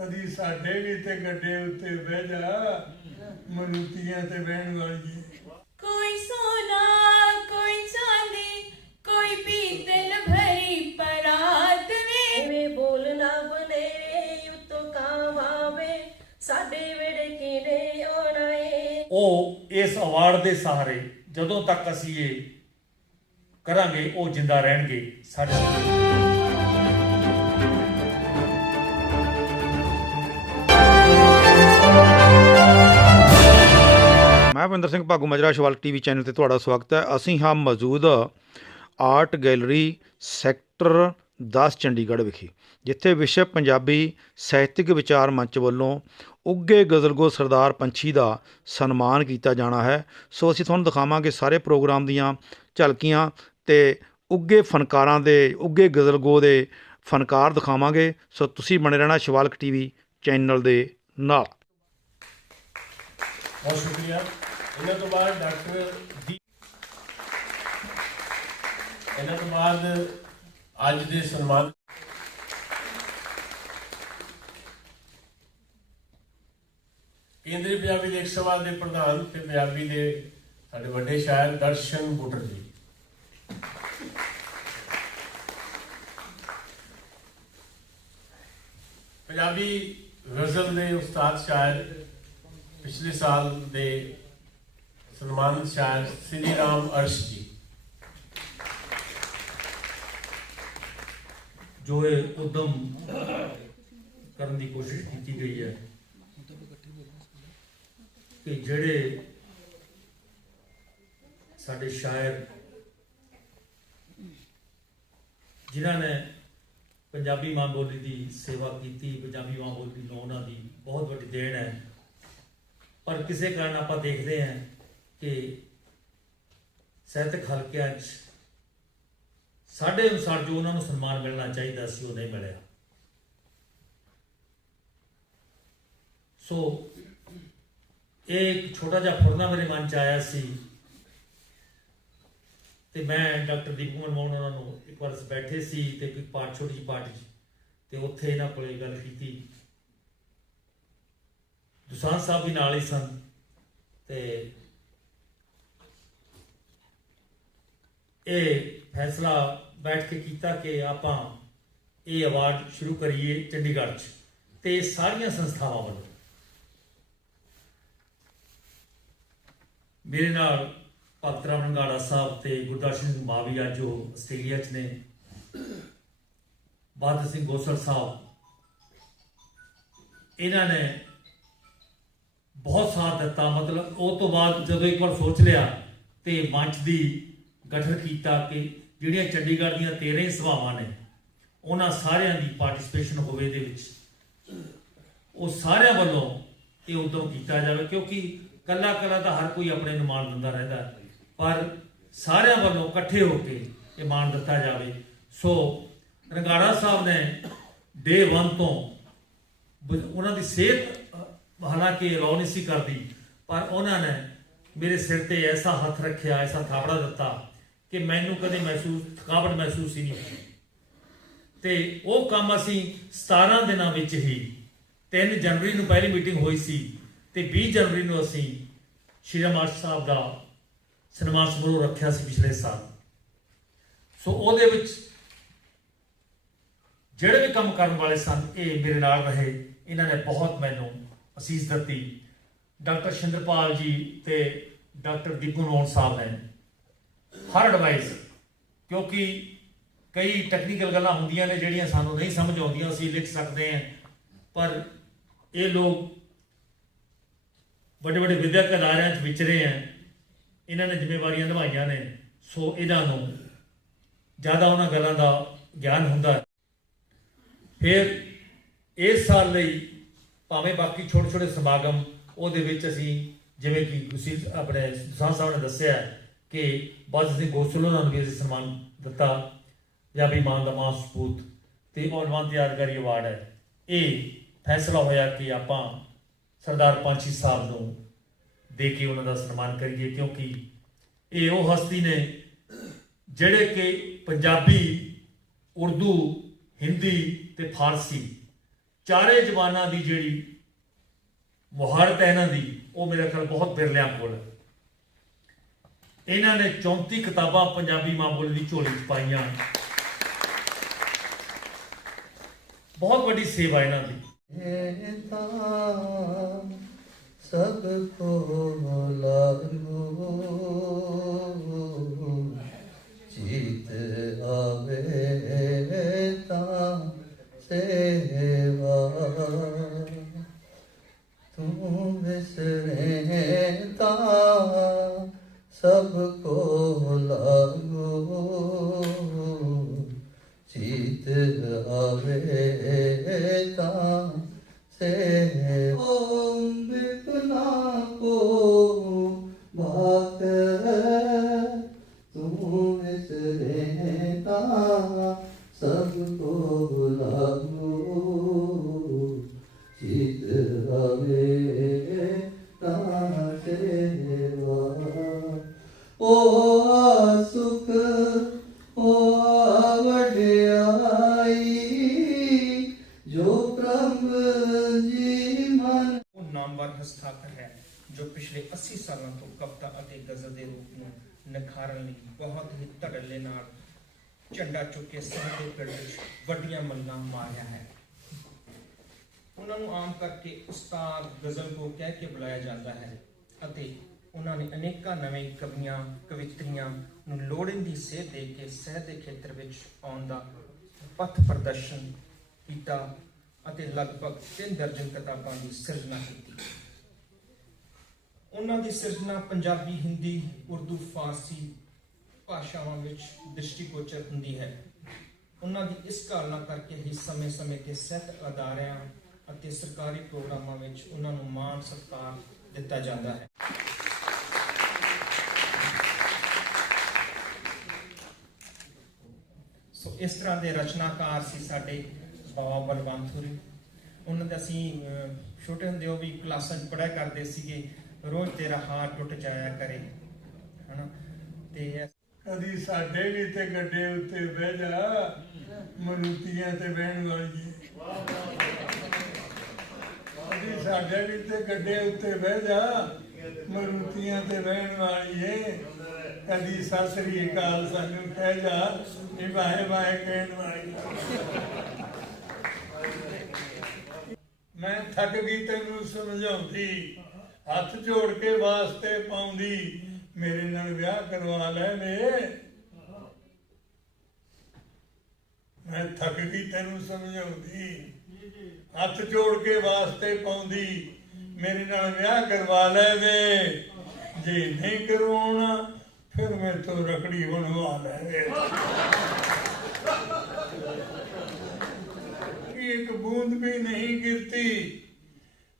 ਕਦੀ ਸਾਡੇ ਵੀ ਤੇ ਗੱਡੇ ਉੱਤੇ ਬਹਿ ਜਾ ਮਨੁੱਤੀਆਂ ਤੇ ਬਹਿਣ ਵਾਲੀ ਕੋਈ ਸੋਨਾ ਕੋਈ ਚਾਂਦੀ ਕੋਈ ਪੀਤਲ ਭਰੀ ਪਰਾਤ ਵੇ। ਵੇ ਬੋਲਣਾ ਬਨੇ ਉਤੋਂ ਕਾਵਾਵੇ ਸਾਡੇ ਵੇੜੇ ਕਿਨੇ ਆਉਣਾ ਉਹ ਇਸ ਅਵਾਰਡ ਦੇ ਸਹਾਰੇ ਜਦੋਂ ਤੱਕ ਅਸੀਂ ਇਹ ਕਰਾਂਗੇ ਉਹ ਜਿੰਦਾ ਰਹਿਣਗੇ ਸਾਡੇ ਮੈਂ ਭਿੰਦਰ ਸਿੰਘ ਭਾਗੂ ਮਜਰਾ ਸ਼ਵਾਲ ਟੀਵੀ ਚੈਨਲ ਤੇ ਤੁਹਾਡਾ ਸਵਾਗਤ ਹੈ। ਅਸੀਂ ਹਾਂ ਮੌਜੂਦ ਆਰਟ ਗੈਲਰੀ ਸੈਕਟਰ 10 ਚੰਡੀਗੜ੍ਹ ਵਿਖੇ, ਜਿੱਥੇ ਵਿਸ਼ਵ ਪੰਜਾਬੀ ਸਾਹਿਤਿਕ ਵਿਚਾਰ ਮੰਚ ਵੱਲੋਂ ਉੱਗੇ ਗਜ਼ਲਗੋ ਸਰਦਾਰ ਪੰਛੀ ਦਾ ਸਨਮਾਨ ਕੀਤਾ ਜਾਣਾ ਹੈ। ਸੋ ਅਸੀਂ ਤੁਹਾਨੂੰ ਦਿਖਾਵਾਂਗੇ ਸਾਰੇ ਪ੍ਰੋਗਰਾਮ ਦੀਆਂ ਝਲਕੀਆਂ ਤੇ ਉੱਗੇ ਫਨਕਾਰਾਂ ਦੇ ਉੱਗੇ ਗਜ਼ਲਗੋ ਦੇ ਫਨਕਾਰ ਦਿਖਾਵਾਂਗੇ। ਸੋ ਤੁਸੀਂ ਬਣੇ ਰਹਿਣਾ ਸ਼ਿਵਾਲਕ ਟੀਵੀ ਚੈਨਲ ਦੇ ਨਾਲ। ਬਹੁਤ ਸ਼ੁਕਰੀਆ। ਇਹਨਾਂ ਤੋਂ ਬਾਅਦ ਡਾਕਟਰ ਦੀ ਇਹਨਾਂ ਤੋਂ ਬਾਅਦ ਅੱਜ ਦੇ ਸਨਮਾਨ ਕੇਂਦਰੀ ਪੰਜਾਬੀ ਲੇਖ ਸਭਾ ਦੇ ਪ੍ਰਧਾਨ ਤੇ ਪੰਜਾਬੀ ਦੇ ਸਾਡੇ ਵੱਡੇ ਸ਼ਾਇਰ ਦਰਸ਼ਨ ਬੁੱਟਰ ਜੀ। ਪੰਜਾਬੀ ਗਜ਼ਲ ਦੇ ਉਸਤਾਦ ਸ਼ਾਇਰ ਪਿਛਲੇ ਸਾਲ ਦੇ ਸਨਮਾਨਿਤ ਸ਼ਾਇਰ ਸ੍ਰੀ ਰਾਮ ਅਰਸ਼ ਜੀ। ਜੋ ਇਹ ਉਦਮ ਕਰਨ ਦੀ ਕੋਸ਼ਿਸ਼ ਕੀਤੀ ਗਈ ਹੈ ਕਿ ਜਿਹੜੇ ਸਾਡੇ ਸ਼ਾਇਰ ਜਿਨ੍ਹਾਂ ਨੇ ਪੰਜਾਬੀ ਮਾਂ ਬੋਲੀ ਦੀ ਸੇਵਾ ਕੀਤੀ, ਪੰਜਾਬੀ ਮਾਂ ਬੋਲੀ ਨੂੰ ਉਹਨਾਂ ਦੀ ਬਹੁਤ ਵੱਡੀ ਦੇਣ ਹੈ। ਪਰ ਕਿਸੇ ਕਾਰਨ ਆਪਾਂ ਦੇਖਦੇ ਹਾਂ ਕਿ ਸਾਹਿਤਕ ਹਲਕਿਆਂ 'ਚ ਸਾਡੇ ਅਨੁਸਾਰ ਜੋ ਉਹਨਾਂ ਨੂੰ ਸਨਮਾਨ ਮਿਲਣਾ ਚਾਹੀਦਾ ਸੀ, ਉਹ ਨਹੀਂ ਮਿਲਿਆ। ਸੋ ਇਹ ਇੱਕ ਛੋਟਾ ਜਿਹਾ ਫੁਰਨਾ ਮੇਰੇ ਮਨ ਚ ਆਇਆ ਸੀ ਤੇ ਮੈਂ ਡਾਕਟਰ ਦੀਪਕ ਮਨਮੋਹਨ ਉਹਨਾਂ ਨੂੰ ਇੱਕ ਵਾਰ ਬੈਠੇ ਸੀ ਤੇ ਇੱਕ ਪਾਰਟ ਛੋਟੀ ਜਿਹੀ ਪਾਰਟੀ 'ਚ ਤੇ ਉੱਥੇ ਇਹਨਾਂ ਕੋਲੇ ਗੱਲ ਕੀਤੀ। ਦੁਸਾਂਝ ਸਾਹਿਬ ਵੀ ਨਾਲ ਹੀ ਸਨ ਤੇ ਇਹ ਫੈਸਲਾ ਬੈਠ ਕੇ ਕੀਤਾ ਕਿ ਆਪਾਂ ਇਹ ਅਵਾਰਡ ਸ਼ੁਰੂ ਕਰੀਏ ਚੰਡੀਗੜ੍ਹ 'ਚ ਤੇ ਸਾਰੀਆਂ ਸੰਸਥਾਵਾਂ ਵੱਲੋਂ। ਮੇਰੇ ਨਾਲ ਭਗਤ ਰਾਮ ਰੰਗਾੜਾ ਸਾਹਿਬ ਤੇ ਗੁਰਦਾਸ ਸਿੰਘ ਮਾਵੀਆ ਜੋ ਆਸਟ੍ਰੇਲੀਆ 'ਚ ਨੇ। ਬਾਦਰ ਸਿੰਘ ਗੋਸਲ ਸਾਹਿਬ। ਇਹਨਾਂ ਨੇ ਬਹੁਤ ਸਾਥ ਦਿੱਤਾ। ਮਤਲਬ ਉਹ ਤੋਂ ਬਾਅਦ ਜਦੋਂ ਇੱਕ ਵਾਰ ਸੋਚ ਲਿਆ ਤੇ ਮੰਚ ਦੀ ਗਠਨ ਕੀਤਾ ਕਿ ਜਿਹੜੀਆਂ ਚੰਡੀਗੜ੍ਹ ਦੀਆਂ 13 ਸਭਾਵਾਂ ਨੇ, ਉਹਨਾਂ ਸਾਰਿਆਂ ਦੀ ਪਾਰਟਿਸਿਪੇਸ਼ਨ ਹੋਵੇ ਇਹਦੇ ਵਿੱਚ। ਉਹ ਸਾਰਿਆਂ ਵੱਲੋਂ ਇਹ ਉਦਮ ਕੀਤਾ ਜਾਵੇ, ਕਿਉਂਕਿ ਕੱਲਾ ਕੱਲਾ ਤਾਂ ਹਰ ਕੋਈ ਆਪਣੇ ਨੂੰ ਮਾਣ ਦਿੰਦਾ ਰਹਿੰਦਾ ਪਰ ਸਾਰਿਆਂ ਵੱਲੋਂ ਇਕੱਠੇ ਹੋ ਕੇ ਇਹ ਮਾਣ ਦਿੱਤਾ ਜਾਵੇ। ਸੋ ਰੰਗਾੜਾ ਸਾਹਿਬ ਨੇ ਡੇ 1 ਤੋਂ ਉਹਨਾਂ ਦੀ ਸਿਹਤ, ਹਾਲਾਂਕਿ ਰੋ ਨਹੀਂ ਸੀ ਕਰਦੀ, ਪਰ ਉਹਨਾਂ ਨੇ ਮੇਰੇ ਸਿਰ ਤੇ ਐਸਾ ਹੱਥ ਰੱਖਿਆ, ਐਸਾ ਥਾਪੜਾ ਦਿੱਤਾ ਕਿ ਮੈਨੂੰ ਕਦੇ ਮਹਿਸੂਸ, ਥਕਾਵਟ ਮਹਿਸੂਸ ਹੀ ਨਹੀਂ ਹੋਈ। ਤੇ ਉਹ ਕੰਮ ਅਸੀਂ 17 ਦਿਨਾਂ ਵਿੱਚ ਹੀ 3 ਜਨਵਰੀ ਨੂੰ ਪਹਿਲੀ ਮੀਟਿੰਗ ਹੋਈ ਸੀ ਤੇ 20 ਜਨਵਰੀ ਨੂੰ ਅਸੀਂ ਸ਼੍ਰੀ ਰਾਮ ਮਾਸਟਰ ਸਾਹਿਬ ਦਾ ਸਨਮਾਨ ਸਮਾਰੋਹ ਰੱਖਿਆ ਸੀ ਪਿਛਲੇ ਸਾਲ। ਸੋ ਉਹਦੇ ਵਿੱਚ ਜਿਹੜੇ ਵੀ ਕੰਮ ਕਰਨ ਵਾਲੇ ਸਨ, ਇਹ ਮੇਰੇ ਨਾਲ ਰਹੇ। ਇਹਨਾਂ ਨੇ ਬਹੁਤ ਮੈਨੂੰ ਅਸੀਸ ਦਿੱਤੀ। ਡਾਕਟਰ ਸ਼ਿੰਦਰਪਾਲ ਜੀ ਤੇ ਡਾਕਟਰ ਦੀਪੂ ਰੋਣ ਸਾਹਿਬ ਨੇ। ਹਰ ਐਡਵਾਈਸ ਕਿਉਂਕਿ ਕਈ ਟੈਕਨੀਕਲ ਗੱਲਾਂ ਹੁੰਦੀਆਂ ਨੇ ਜਿਹੜੀਆਂ ਸਾਨੂੰ ਨਹੀਂ ਸਮਝ ਆਉਂਦੀਆਂ, ਅਸੀਂ ਲਿਖ ਸਕਦੇ ਹਾਂ, ਪਰ ਇਹ ਲੋਕ ਵੱਡੇ ਵੱਡੇ ਵਿਦਿਅਕ ਅਦਾਰਿਆਂ 'ਚ ਵਿਚਰੇ ਆ, ਇਹਨਾਂ ਨੇ ਜ਼ਿੰਮੇਵਾਰੀਆਂ ਨਿਭਾਈਆਂ ਨੇ, ਸੋ ਇਹਨਾਂ ਨੂੰ ਜ਼ਿਆਦਾ ਉਹਨਾਂ ਗੱਲਾਂ ਦਾ ਗਿਆਨ ਹੁੰਦਾ ਹੈ। ਫਿਰ ਇਸ ਸਾਲ ਲਈ ਭਾਵੇਂ ਬਾਕੀ ਛੋਟੇ ਛੋਟੇ ਸਮਾਗਮ, ਉਹਦੇ ਵਿੱਚ ਅਸੀਂ ਜਿਵੇਂ ਕਿ ਤੁਸੀਂ ਆਪਣੇ ਸਾਹ ਸਾਹਿਬ ਨੇ ਦੱਸਿਆ ਕਿ ਬਾਦ ਸਿੰਘ ਗੋਸਲ ਉਹਨਾਂ ਨੂੰ ਵੀ ਅਸੀਂ ਸਨਮਾਨ ਦਿੱਤਾ ਪੰਜਾਬੀ ਮਾਂ ਦਾ ਮਾਂ ਸਪੂਤ। ਤੇ ਔਲਵੰਤ ਯਾਦਗਾਰੀ ਅਵਾਰਡ ਹੈ। ਇਹ ਫੈਸਲਾ ਹੋਇਆ ਕਿ ਆਪਾਂ ਸਰਦਾਰ ਪੰਛੀ ਸਾਹਿਬ ਨੂੰ ਦੇ ਕੇ ਉਹਨਾਂ ਦਾ ਸਨਮਾਨ ਕਰੀਏ, ਕਿਉਂਕਿ ਇਹ ਉਹ ਹਸਤੀ ਨੇ ਜਿਹੜੇ ਕਿ ਪੰਜਾਬੀ, ਉਰਦੂ, ਹਿੰਦੀ ਤੇ ਫਾਰਸੀ ਚਾਰੇ ਜ਼ਬਾਨਾਂ ਦੀ ਜਿਹੜੀ ਮੁਹਾਰਤ ਹੈ ਇਹਨਾਂ ਦੀ, ਉਹ ਮੇਰੇ ਖਿਆਲ ਬਹੁਤ ਬਿਰਲਿਆਂ ਕੋਲ ਹੈ। ਇਹਨਾਂ ਨੇ 34 ਕਿਤਾਬਾਂ ਪੰਜਾਬੀ ਮਾਂ ਬੋਲੀ ਦੀ ਝੋਲੀ 'ਚ ਪਾਈਆਂ। ਬਹੁਤ ਵੱਡੀ ਸੇਵਾ ਇਹਨਾਂ ਦੀ। ਸਭ ਕੋ ਲਾਗੋ। ਚੀਤ ਆਵੇ ਤਾਂ ਸੇਵਾ। ਤੂੰ ਵਿਸਰੇ ਤਾਂ ਸਭ ਕੋ ਲਾਗੋ ਚੀਤ ਆਵੇ ਤਾਂ ਸੇ ਸਾਲਾਂ ਤੋਂ ਕਵਿਤਾ ਅਤੇ ਗਜ਼ਲ ਦੇ ਰੂਪ ਨੂੰ ਨਿਖਾਰਨ ਲਈ ਬਹੁਤ ਹੀ ਧੜੱਲੇ ਨਾਲ ਝੰਡਾ ਚੁੱਕ ਕੇ ਸਾਹਿਬ ਦੇ ਪਿੰਡ ਵਿੱਚ ਵੱਡੀਆਂ ਮੱਲਾਂ ਮਾਰਿਆ ਹੈ। ਉਹਨਾਂ ਨੂੰ ਆਮ ਕਰਕੇ ਉਸਤਾਦ ਗਜ਼ਲ ਕੋ ਕਹਿ ਕੇ ਬੁਲਾਇਆ ਜਾਂਦਾ ਹੈ ਅਤੇ ਉਹਨਾਂ ਨੇ ਅਨੇਕਾਂ ਨਵੇਂ ਕਵੀਆਂ, ਕਵਿਤਰੀਆਂ ਨੂੰ ਲੋੜੀਂਦੀ ਸੇਧ ਦੇ ਕੇ ਸਹਿਤ ਦੇ ਖੇਤਰ ਵਿੱਚ ਆਉਣ ਦਾ ਪਥ ਪ੍ਰਦਰਸ਼ਨ ਕੀਤਾ ਅਤੇ ਲਗਭਗ 3 ਦਰਜਨ ਕਿਤਾਬਾਂ ਦੀ ਸਿਰਜਣਾ ਕੀਤੀ। ਉਹਨਾਂ ਦੀ ਸਿਰਜਣਾ ਪੰਜਾਬੀ, ਹਿੰਦੀ, ਉਰਦੂ, ਫਾਰਸੀ ਭਾਸ਼ਾਵਾਂ ਵਿੱਚ ਦ੍ਰਿਸ਼ਟੀਗੋਚਰ ਹੁੰਦੀ ਹੈ। ਉਹਨਾਂ ਦੀ ਇਸ ਕਾਰਨਾ ਕਰਕੇ ਹੀ ਸਮੇਂ-ਸਮੇਂ ਤੇ ਸਾਹਿਤ ਅਦਾਰਿਆਂ ਅਤੇ ਸਰਕਾਰੀ ਪ੍ਰੋਗਰਾਮਾਂ ਵਿੱਚ ਉਹਨਾਂ ਨੂੰ ਮਾਣ ਸਤਿਕਾਰ ਦਿੱਤਾ ਜਾਂਦਾ ਹੈ। ਸੋ ਇਸ ਤਰ੍ਹਾਂ ਦੇ ਰਚਨਾਕਾਰ ਸੀ ਸਾਡੇ ਬਾਬਾ ਬਲਵੰਤਪੁਰੀ ਉਹਨਾਂ ਦੇ ਅਸੀਂ ਛੋਟੇ ਹੁੰਦੇ ਉਹ ਵੀ ਕਲਾਸਾਂ 'ਚ ਪੜ੍ਹਿਆ ਕਰਦੇ ਸੀਗੇ। ਰੋਜ਼ ਤੇਰਾ ਹਾਰ ਟੁੱਟ ਜਾਇਆ ਕਰੇ, ਹਨਾ? ਤੇ ਕਦੀ ਸਾਡੇ ਵੀ ਤੇ ਗੱਡੇ ਉੱਤੇ ਬਹਿ ਜਾ ਮਰੂਤੀਆਂ ਤੇ ਬਹਿਣ ਵਾਲੀ ਕਦੀ ਸਾਡੇ ਵੀ ਤੇ ਗੱਡੇ ਉੱਤੇ ਬਹਿ ਜਾ ਮਰੂਤੀਆਂ ਤੇ ਬਹਿਣ ਵਾਲੀ ਏ। ਕਦੀ ਸਤਿ ਸ੍ਰੀ ਅਕਾਲ ਸਾਨੂੰ ਕਹਿ ਜਾ ਇਹ ਵਾਹੇ ਕਹਿਣ ਵਾਲੀ। ਮੈਂ ਥੱਕ ਗਈ ਤੈਨੂੰ ਸਮਝਾਉਂਦੀ। ਹੱਥ ਜੋੜ ਕੇ ਵਾਸਤੇ ਪਾਉਂਦੀ, ਮੇਰੇ ਨਾਲ ਵਿਆਹ ਕਰਵਾ ਲੈ ਨੇ ਮੈਂ ਥੱਕ ਗਈ ਤੈਨੂੰ ਸਮਝਾਉਂਦੀ। ਹੱਥ ਜੋੜ ਕੇ ਵਾਸਤੇ ਪਾਉਂਦੀ, ਮੇਰੇ ਨਾਲ ਵਿਆਹ ਕਰਵਾ ਲੈ ਵੇ ਜੇ ਨਹੀਂ ਕਰਵਾਉਣਾ ਫਿਰ ਮੈਂ ਤੋਂ ਰਖੜੀ ਬਣਵਾ ਲੈ ਇੱਕ ਬੂੰਦ ਵੀ ਨਹੀਂ ਗਿਰਤੀ।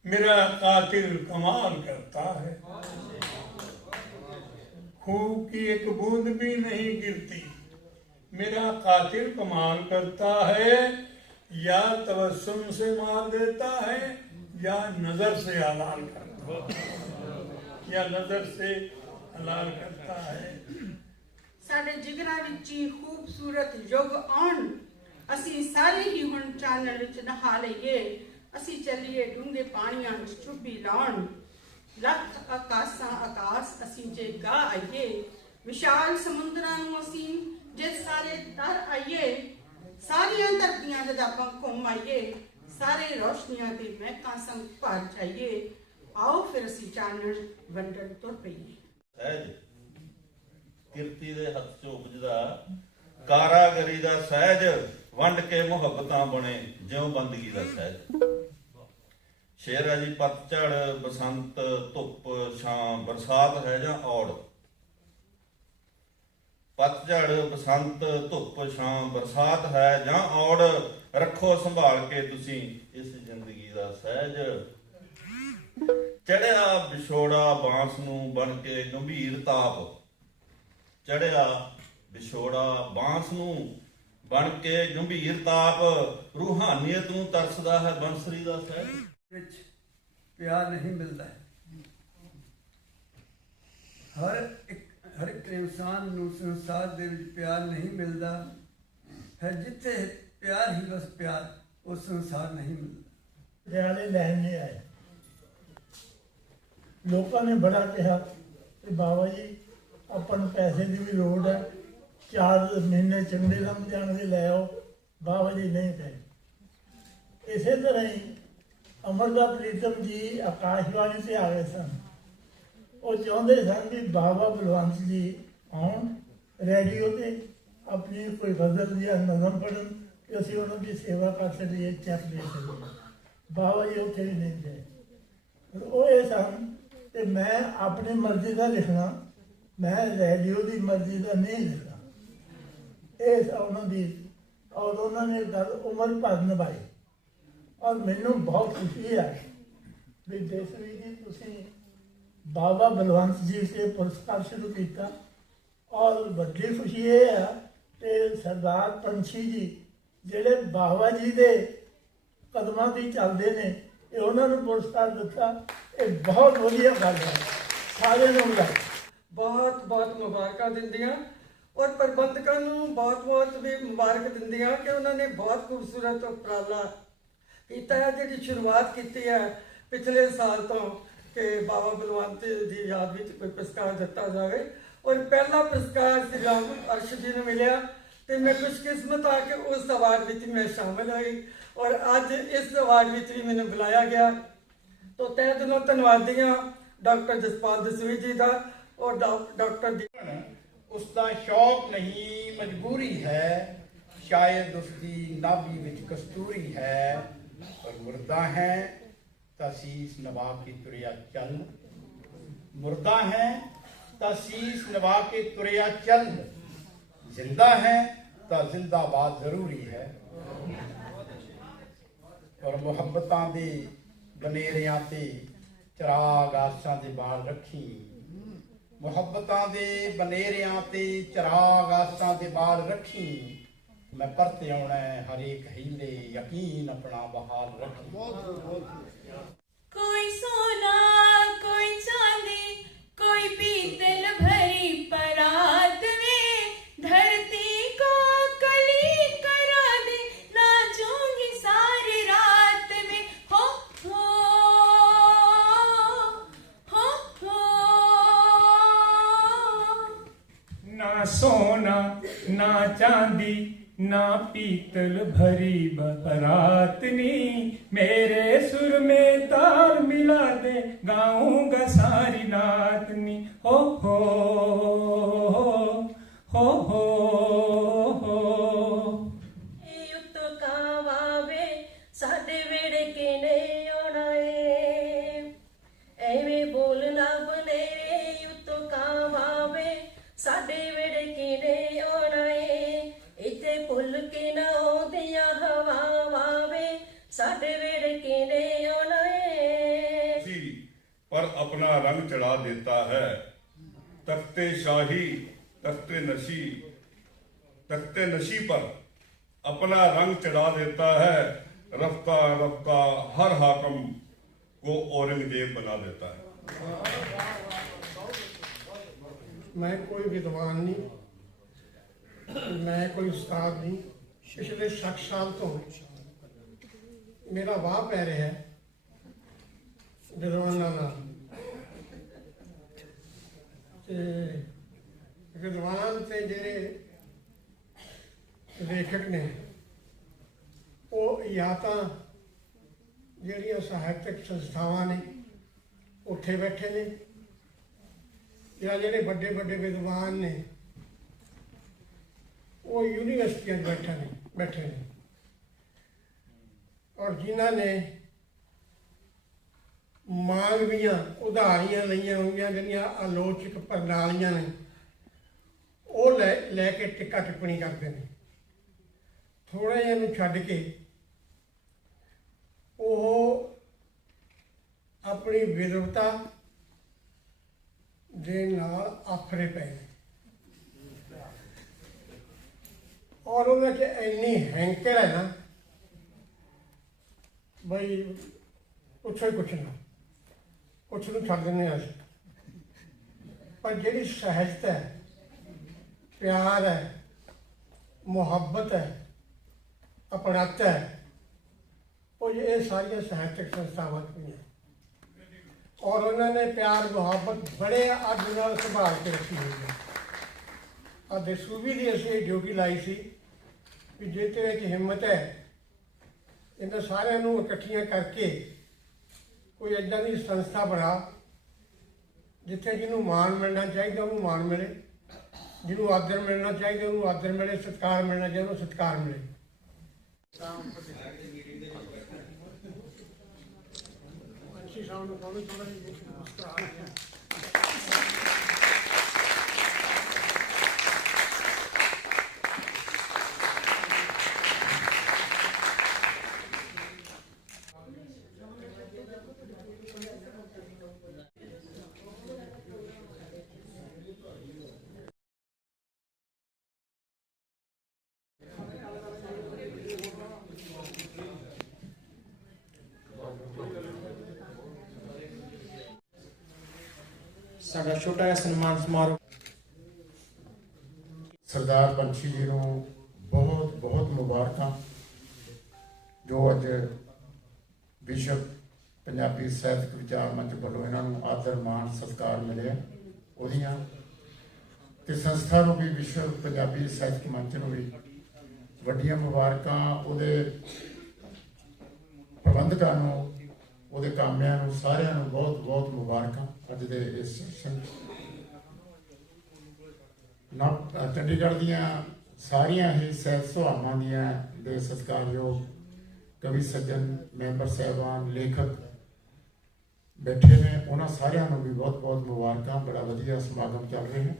मेरा कातिल कमाल करता है खूब की एक बूंद भी नहीं गिरती मेरा कातिल कमाल करता है या तबस्सुम से मार देता है या नजर से हलाल करता है या नजर से हलाल करता है ਸਾਡੇ ਜਿਗਰਾਂ ਵਿੱਚ ਹੀ ਖੂਬਸੂਰਤ ਯੁੱਗ ਆਉਣ ਅਸੀਂ ਸਾਰੇ ਹੀ ਹੁਣ ਚਾਨਣ ਵਿੱਚ ਨਹਾ ਲਈਏ ਅਸੀਂ ਚੱਲੀਏ ਡੂੰਘੇ ਪਾਣੀਆਂ ਵਿੱਚ ਚੁੱਭੀ ਲਾਉਣ। ਲੱਖ ਆਕਾਸ਼ਾਂ ਆਕਾਸ਼ ਅਸੀਂ ਜੇ ਗਾ ਆਈਏ। ਵਿਸ਼ਾਲ ਸਮੁੰਦਰਾਂ ਨੂੰ ਅਸੀਂ ਜੇ ਸਾਰੇ ਤਰ ਆਈਏ। ਸਾਰੀਆਂ ਧਰਤੀਆਂ ਜਦ ਆਪਾਂ ਘੁੰਮ ਆਈਏ, ਸਾਰੇ ਰੋਸ਼ਨੀਆਂ ਤੇ ਮਹਿਕਾਂ ਸੰਗ ਭਰ ਜਾਈਏ। ਆਓ ਫਿਰ ਅਸੀਂ ਚਾਨਣ ਵੰਡਣ ਤੁਰ ਪਈਏ। ਸਹਿਜ ਕਿਰਤੀ ਦੇ ਹੱਥ ਚੋਂ ਉਪਜਦਾ, ਕਾਰਾਗਰੀ ਦਾ ਸਹਿਜ ਵੰਡ ਕੇ ਮੁਹੱਬਤਾਂ ਬਣੇ, ਜਿਉ ਬੰਦਗੀ ਦਾ ਸਹਿਜ। ਸ਼ੇਰ ਹੈ ਜੀ ਪਤਝੜ ਬਸੰਤ, ਧੁੱਪ, ਛਾਂ, ਬਰਸਾਤ ਹੈ ਜਾਂ ਔੜ? ਪਤਝੜ ਬਸੰਤ, ਧੁੱਪ, ਛਾਂ, ਬਰਸਾਤ ਹੈ ਜਾਂ ਔੜ? ਰੱਖੋ, ਸੰਭਾਲ ਕੇ ਤੁਸੀਂ ਇਸ ਜ਼ਿੰਦਗੀ ਦਾ ਸਹਿਜ। ਚੜਿਆ ਵਿਛੋੜਾ ਬਾਂਸ ਨੂੰ ਬਣ ਕੇ ਗੰਭੀਰ ਤਾਪ। ਚੜਿਆ ਵਿਛੋੜਾ ਬਾਂਸ ਨੂੰ ਬਣ ਕੇ ਗੰਭੀਰ ਤਾਪ। ਰੂਹਾਨੀਅਤ ਨੂੰ ਤਰਸਦਾ ਹੈ ਬੰਸਰੀ ਦਾ ਸਹਿਜ। ਵਿੱਚ ਪਿਆਰ ਨਹੀਂ ਮਿਲਦਾ। ਹਰ ਇੱਕ ਹਰ ਇੱਕ ਇਨਸਾਨ ਨੂੰ ਸੰਸਾਰ ਦੇ ਵਿੱਚ ਪਿਆਰ ਨਹੀਂ ਮਿਲਦਾ। ਹੈ ਜਿੱਥੇ ਪਿਆਰ ਹੀ ਬਸ ਪਿਆਰ, ਉਹ ਸੰਸਾਰ ਨਹੀਂ ਮਿਲਦਾ। ਪਟਿਆਲੇ ਲੈਣ ਨਹੀਂ ਆਏ। ਲੋਕਾਂ ਨੇ ਬੜਾ ਕਿਹਾ ਕਿ ਬਾਬਾ ਜੀ, ਆਪਾਂ ਨੂੰ ਪੈਸੇ ਦੀ ਵੀ ਲੋੜ ਹੈ। ਚਾਰ ਮਹੀਨੇ ਚੰਗੇ ਲੰਘ ਜਾਣਗੇ, ਲੈ ਆਓ। ਬਾਬਾ ਜੀ ਨਹੀਂ ਪਏ ਇਸੇ ਤਰ੍ਹਾਂ ਹੀ ਅਮਰਦਾ ਪ੍ਰੀਤਮ ਜੀ ਆਕਾਸ਼ਵਾਣੀ ਤੇ ਆ ਗਏ ਸਨ। ਉਹ ਚਾਹੁੰਦੇ ਸਨ ਕਿ ਬਾਬਾ ਬਲਵੰਤ ਜੀ ਆਉਣ, ਰੇਡੀਓ ਤੇ ਆਪਣੀ ਕੋਈ ਗਜ਼ਲ ਜਾਂ ਨਜ਼ਮ ਪੜ੍ਹਨ ਕਿ ਅਸੀਂ ਉਹਨਾਂ ਦੀ ਸੇਵਾ ਕਰ ਸਕੀਏ, ਚੱਕ ਦੇ ਸਕੀਏ। ਬਾਬਾ ਜੀ ਉੱਥੇ ਵੀ ਨਹੀਂ ਗਏ। ਉਹ ਇਹ ਸਨ ਕਿ ਮੈਂ ਆਪਣੀ ਮਰਜ਼ੀ ਦਾ ਲਿਖਣਾ, ਮੈਂ ਰੇਡੀਓ ਦੀ ਮਰਜ਼ੀ ਦਾ ਨਹੀਂ ਲਿਖਣਾ। ਇਹ ਉਹਨਾਂ ਦੀ, ਔਰ ਉਹਨਾਂ ਨੇ ਗੱਲ ਉਮਰ ਭਰ ਨਿਭਾਈ। ਔਰ ਮੈਨੂੰ ਬਹੁਤ ਖੁਸ਼ੀ ਹੈ ਵੀ ਦੇਸਵੀ ਜੀ ਤੁਸੀਂ ਬਾਬਾ ਬਲਵੰਤ ਜੀ ਸੇ ਪੁਰਸਕਾਰ ਸ਼ੁਰੂ ਕੀਤਾ, ਔਰ ਵੱਡੀ ਖੁਸ਼ੀ ਇਹ ਹੈ ਕਿ ਸਰਦਾਰ ਪੰਛੀ ਜੀ, ਜਿਹੜੇ ਬਾਬਾ ਜੀ ਦੇ ਕਦਮਾਂ ਤੇ ਚੱਲਦੇ ਨੇ, ਇਹ ਉਹਨਾਂ ਨੂੰ ਪੁਰਸਕਾਰ ਦਿੱਤਾ। ਇਹ ਬਹੁਤ ਵਧੀਆ ਗੱਲ ਹੈ। ਸਾਰਿਆਂ ਨੂੰ ਬਹੁਤ ਬਹੁਤ ਮੁਬਾਰਕਾਂ ਦਿੰਦੀਆਂ। ਔਰ ਪ੍ਰਬੰਧਕਾਂ ਨੂੰ ਬਹੁਤ ਬਹੁਤ ਵੀ ਮੁਬਾਰਕ ਦਿੰਦੀਆਂ ਕਿ ਉਹਨਾਂ ਨੇ ਬਹੁਤ ਖੂਬਸੂਰਤ ਉਪਰਾਲਾ ਕੀਤਾ ਹੈ, ਜਿਹੜੀ ਸ਼ੁਰੂਆਤ ਕੀਤੀ ਹੈ ਪਿਛਲੇ ਸਾਲ ਤੋਂ ਕਿ ਬਾਬਾ ਬਲਵੰਤ ਦੀ ਯਾਦ ਵਿੱਚ ਕੋਈ ਪੁਰਸਕਾਰ ਦਿੱਤਾ ਜਾਵੇ। ਔਰ ਪਹਿਲਾ ਪੁਰਸਕਾਰ ਸ੍ਰੀ ਰਾਮ ਅਰਸ਼ ਜੀ ਨੂੰ ਮਿਲਿਆ ਤੇ ਮੈਂ ਖੁਸ਼ਕਿਸਮਤ ਆ ਕੇ ਉਸ ਅਵਾਰਡ ਵਿੱਚ ਮੈਂ ਸ਼ਾਮਲ ਹੋਈ ਔਰ ਅੱਜ ਇਸ ਅਵਾਰਡ ਵਿੱਚ ਵੀ ਮੈਨੂੰ ਬੁਲਾਇਆ ਗਿਆ। ਤੋ ਤਹਿ ਦਿਲੋਂ ਧੰਨਵਾਦੀ ਹਾਂ ਡਾਕਟਰ ਜਸਪਾਲ ਦਸਵੀ ਜੀ ਦਾ ਔਰ ਡਾ- ਡਾਕਟਰ ਦੀ ਉਸ ਦਾ ਸ਼ੌਕ ਨਹੀਂ ਮਜਬੂਰੀ ਹੈ, ਸ਼ਾਇਦ ਉਸ ਦੀ ਨਾਭੀ ਵਿੱਚ ਕਸਤੂਰੀ ਹੈ। ਪਰ ਮੁਰਦਾ ਹੈ ਤਾਂ ਸੀਸ ਨਵਾ ਕੇ ਤੁਰਿਆ ਚੱਲ। ਮੁਰਦਾ ਹੈ ਤਾਂ ਸੀਸ ਨਵਾ ਕੇ ਤੁਰਿਆ ਚੱਲ। ਜ਼ਿੰਦਾ ਹੈ ਤਾਂ ਜ਼ਿੰਦਾਬਾਦ ਜ਼ਰੂਰੀ ਮੁਹੱਬਤਾਂ ਦੇ ਬਨੇਰਿਆਂ ਤੇ ਚਿਰਾਗ ਆਸਾਂ ਦੇ ਬਾਲ ਰੱਖੀ। ਮੁਹੱਬਤਾਂ ਦੇ ਬਨੇਰਿਆਂ ਤੇ ਚਿਰਾਗ ਆਸਾਂ ਦੇ ਬਾਲ ਰੱਖੀ। ਮੈਂ ਪਰਤੇ ਆਉਣਾ ਹਰੇਕ ਹੀਲੇ ਯਕੀਨ ਆਪਣਾ ਬਹਾਲ ਰੱਖੀ। ਕੋਈ ਸੋਨਾ ਕੋਈ ਚਾਂਦੀ ਕੋਈ ਪੀਤਲ ਭਰੀ ਪਰਾਤ ਵੇ। ਧਰਤੀ ਕੋ ਕਲੀ ਕਰਾ ਦੇ ਨਾਚੂਗੀ ਸਾਰੀ ਰਾਤ ਵੇ। ਹੋ ਹੋ। ਨਾ ਸੋਨਾ ਨਾ ਚਾਂਦੀ ना पीतल भरी बरातनी मेरे सुर में ताल मिला दे गाऊँगा सारी नातनी हो हो हो हो हो हो। ਕੇ ਨਾ ਆਉਂਦੀਆਂ ਹਵਾਵਾਂ ਵੇ ਸਾਡੇ ਵੇੜੇ ਕਿਨੇ ਆਉਣਾ ਏ सी पर अपना रंग चढ़ा देता है तख्ते शाही तख्ते नशी तख्ते नशी पर अपना रंग चढ़ा देता है रफ्ता रफ्ता हर हाकम को औरंगजेब बना देता है ਮੈਂ ਕੋਈ ਵਿਦਵਾਨ ਨਹੀਂ ਮੈਂ ਕੋਈ ਉਸਤਾਦ ਨਹੀਂ ਪਿਛਲੇ 60 ਸਾਲ ਤੋਂ ਮੇਰਾ ਵਾਹ ਪੈ ਰਿਹਾ ਹੈ, ਵਿਦਵਾਨਾਂ ਨਾਲ। ਤੇ ਵਿਦਵਾਨ ਤੇ ਜਿਹੜੇ ਲੇਖਕ ਨੇ, ਉਹ ਜਾਂ ਤਾਂ ਜਿਹੜੀਆਂ ਸਾਹਿਤਕ ਸੰਸਥਾਵਾਂ ਨੇ, ਉੱਥੇ ਬੈਠੇ ਨੇ, ਜਾਂ ਜਿਹੜੇ ਵੱਡੇ ਵੱਡੇ ਵਿਦਵਾਨ ਨੇ, ਉਹ ਯੂਨੀਵਰਸਿਟੀਆਂ 'ਚ ਬੈਠੇ ਨੇ। ਬੈਠੇ ਨੇ। ਔਰ ਜਿਨ੍ਹਾਂ ਨੇ ਮਾਨਵੀਆਂ ਉਧਾਰੀਆਂ ਲਈਆਂ ਹੋਈਆਂ ਜਿਹੜੀਆਂ ਆਲੋਚਕ ਪ੍ਰਣਾਲੀਆਂ ਨੇ, ਉਹ ਲੈ ਲੈ ਕੇ ਟਿੱਕਾ ਟਿੱਪਣੀ ਕਰਦੇ ਨੇ। ਥੋੜਾ ਜਿਹਾ ਨੂੰ ਛੱਡ ਕੇ ਉਹ ਆਪਣੀ ਵਿਦਵਤਾ ਦੇ ਨਾਲ ਆਫਰੇ ਪਏ ਨੇ। ਔਰ ਉਹਨਾਂ 'ਚ ਇੰਨੀ ਹੈਂਕਰ ਹੈ ਨਾ, ਬਈ ਪੁੱਛੋ ਹੀ ਕੁਛ ਨਾ। ਕੁਛ ਨੂੰ ਛੱਡ ਦਿੰਦੇ ਹਾਂ ਅਸੀਂ। ਪਰ ਜਿਹੜੀ ਸਹਿਜਤਾ ਹੈ, ਪਿਆਰ ਹੈ, ਮੁਹੱਬਤ ਹੈ, ਅਪਣਾਤਾ ਹੈ, ਉਹ ਇਹ ਸਾਰੀਆਂ ਸਾਹਿਤਕ ਸੰਸਥਾਵਾਂ ਨੇ ਔਰ ਉਹਨਾਂ ਨੇ ਪਿਆਰ, ਮੁਹੱਬਤ ਬੜੇ ਅੱਗ ਨਾਲ ਸੰਭਾਲ ਕੇ ਰੱਖੀ ਹੋਈ ਹੈ। ਆ ਦਸੂਬੀ ਦੀ ਅਸੀਂ ਡਿਊਟੀ ਲਾਈ ਸੀ। ਵੀ ਜੇ ਤੇਰੇ 'ਚ ਹਿੰਮਤ ਹੈ, ਇਹਨਾਂ ਸਾਰਿਆਂ ਨੂੰ ਇਕੱਠੀਆਂ ਕਰਕੇ ਕੋਈ ਏਦਾਂ ਦੀ ਸੰਸਥਾ ਬਣਾ ਜਿੱਥੇ ਜਿਹਨੂੰ ਮਾਣ ਮਿਲਣਾ ਚਾਹੀਦਾ, ਉਹਨੂੰ ਮਾਣ ਮਿਲੇ। ਜਿਹਨੂੰ ਆਦਰ ਮਿਲਣਾ ਚਾਹੀਦਾ, ਉਹਨੂੰ ਆਦਰ ਮਿਲੇ, ਸਤਿਕਾਰ ਮਿਲਣਾ ਚਾਹੀਦਾ, ਉਹਨੂੰ ਸਤਿਕਾਰ ਮਿਲੇ। ਅੱਛੀ ਸਾਊਂਡ ਨੂੰ ਥੋੜਾ ਜਿਹਾ ਮੁਸਕਰਾ ਸਾਡਾ ਛੋਟਾ ਜਿਹਾ ਸਨਮਾਨ ਸਮਾਰੋਹ। ਸਰਦਾਰ ਪੰਛੀ ਜੀ ਨੂੰ ਬਹੁਤ ਬਹੁਤ ਮੁਬਾਰਕਾਂ, ਜੋ ਅੱਜ ਵਿਸ਼ਵ ਪੰਜਾਬੀ ਸਾਹਿਤਕ ਵਿਚਾਰ ਮੰਚ ਵੱਲੋਂ ਇਹਨਾਂ ਨੂੰ ਆਦਰ, ਮਾਣ, ਸਤਿਕਾਰ ਮਿਲਿਆ ਉਹਦੀਆਂ ਤੇ ਸੰਸਥਾ ਨੂੰ ਵੀ ਵਿਸ਼ਵ ਪੰਜਾਬੀ ਸਾਹਿਤਕ ਮੰਚ ਨੂੰ ਵੀ ਵੱਡੀਆਂ ਮੁਬਾਰਕਾਂ। ਉਹਦੇ ਪ੍ਰਬੰਧਕਾਂ ਨੂੰ ਉਹਦੇ ਕਾਮਿਆਂ ਨੂੰ, ਸਾਰਿਆਂ ਨੂੰ ਬਹੁਤ ਬਹੁਤ ਮੁਬਾਰਕਾਂ ਅੱਜ ਦੇ ਇਸ ਸੈਸ਼ਨ ਨਾ, ਚੰਡੀਗੜ੍ਹ ਦੀਆਂ ਸਾਰੀਆਂ ਹੀ ਸਹਿਤ ਸੁਹਾਵਾਂ ਦੀਆਂ ਦੇ ਸਤਿਕਾਰਯੋਗ ਕਵੀ ਸੱਜਣ, ਮੈਂਬਰ ਸਾਹਿਬਾਨ, ਲੇਖਕ ਬੈਠੇ ਨੇ, ਉਹਨਾਂ ਸਾਰਿਆਂ ਨੂੰ ਵੀ ਬਹੁਤ ਬਹੁਤ ਮੁਬਾਰਕਾਂ, ਬੜਾ ਵਧੀਆ ਸਮਾਗਮ ਚੱਲ ਰਿਹਾ ਹੈ।